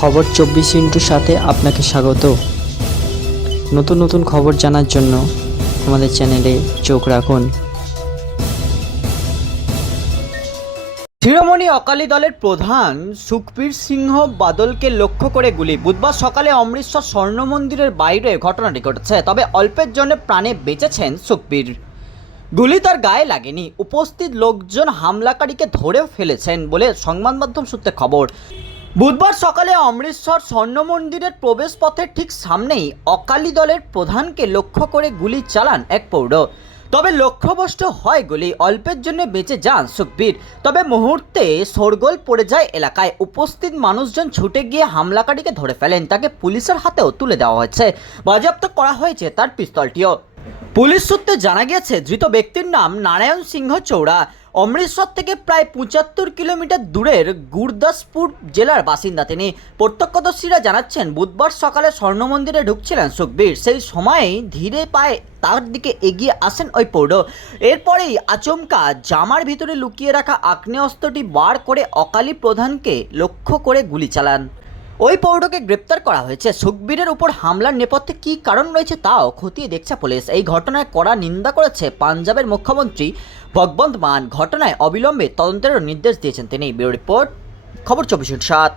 খবর চব্বিশ ইন্টুর সাথে আপনাকে স্বাগত। নতুন নতুন খবর জানার জন্য আমাদের চ্যানেলে চোখ রাখুন। শিরোমণি অকালি দলের প্রধান সুখবীর সিংহ বাদলকে লক্ষ্য করে গুলি। বুধবার সকালে অমৃতসর স্বর্ণ মন্দিরের বাইরে ঘটনাটি ঘটেছে, তবে অল্পের জন্য প্রাণে বেঁচেছেন সুখবীর। গুলি তার গায়ে লাগেনি। উপস্থিত লোকজন হামলাকারীকে ধরেও ফেলেছেন বলে সংবাদ মাধ্যম সূত্রে খবর। বুধবার সকালে অমৃতসর স্বর্ণ মন্দিরের প্রবেশপথের ঠিক সামনেই অকালি দলের প্রধানকে লক্ষ্য করে গুলি চালান এক পৌর। তবে লক্ষ্যভ্রষ্ট হয় গুলি, অল্পের জন্য বেঁচে যান সুখবীর। তবে মুহূর্তে শোরগোল পড়ে যায় এলাকায়। উপস্থিত মানুষজন ছুটে গিয়ে হামলাকারীকে ধরে ফেলেন। তাকে পুলিশের হাতেও তুলে দেওয়া হয়েছে। বাজেয়াপ্ত করা হয়েছে তার পিস্তলটিও। পুলিশ সূত্রে জানা গিয়েছে, ধৃত ব্যক্তির নাম নারায়ণ সিংহ চৌড়া। অমৃতসর থেকে প্রায় পঁচাত্তর কিলোমিটার দূরের গুরদাসপুর জেলার বাসিন্দা তিনি। প্রত্যক্ষদর্শীরা জানাচ্ছেন, বুধবার সকালে স্বর্ণ মন্দিরে ঢুকছিলেন সুখবীর। সেই সময়েই ধীরে পায়ে তার দিকে এগিয়ে আসেন ওই পৌর। এরপরেই আচমকা জামার ভিতরে লুকিয়ে রাখা আগ্নেয়স্ত্রটি বার করে অকালি প্রধানকে লক্ষ্য করে গুলি চালান। ওই পৌরকে গ্রেপ্তার করা হয়েছে। সুখবীরের উপর হামলার নেপথ্যে কী কারণ রয়েছে তাও খতিয়ে দেখছে পুলিশ। এই ঘটনায় কড়া নিন্দা করেছে পাঞ্জাবের মুখ্যমন্ত্রী ভগবন্ত মান। ঘটনায় অবিলম্বে তদন্তেরও নির্দেশ দিয়েছেন তিনি। ব্যুরো রিপোর্ট, খবর চব্বিশ সাত।